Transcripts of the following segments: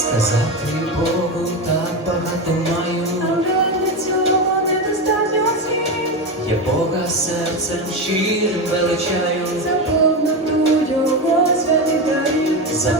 сказати Богу так багато маю. Але для цього недостатньо слів. Я Бога серцем щирим величаю, За повноту його святі за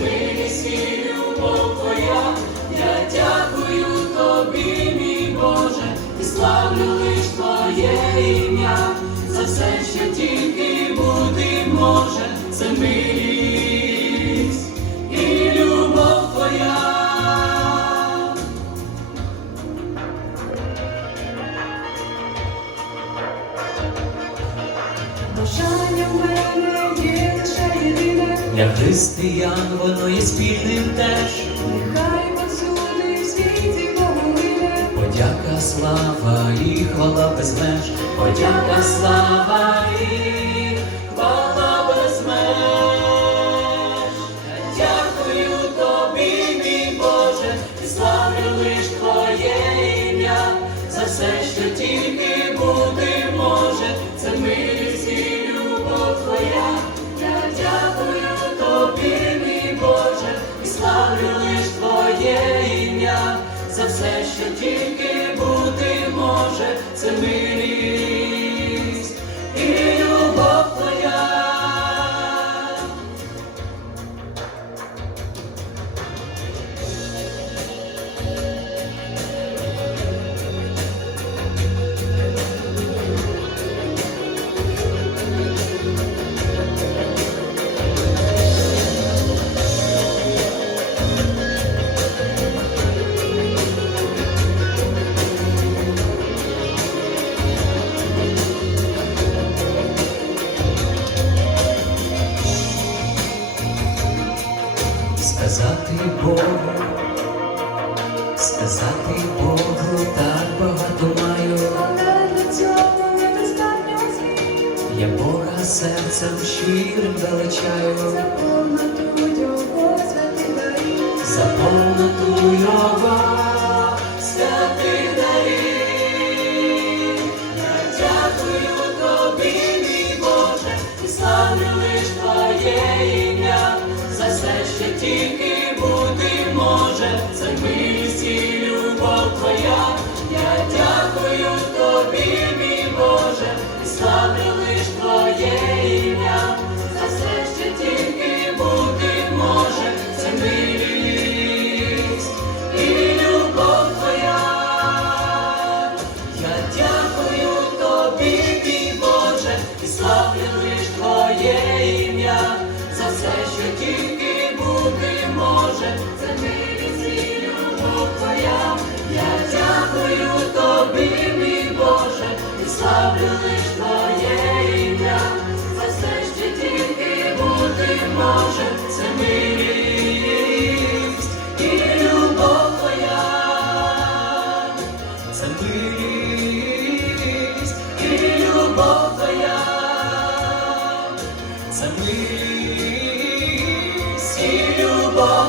милість і. Я дякую тобі, мій Боже, і славлю лиш Твоє ім'я, за все, що тільки бути може, це милість Для християн воно є спільним теж. Нехай повсюди в світі Богу лине. Подяка, слава і хвала без меж, подяка, слава і хвала за все, що тільки бути може, це милість Сказати Богу, сказати Богу, так багато маю. Я Бога серцем щирим величаю, все, ім'я, за все, тільки бути може, це і любов Твоя. Це і любов Твоя. Це милість любов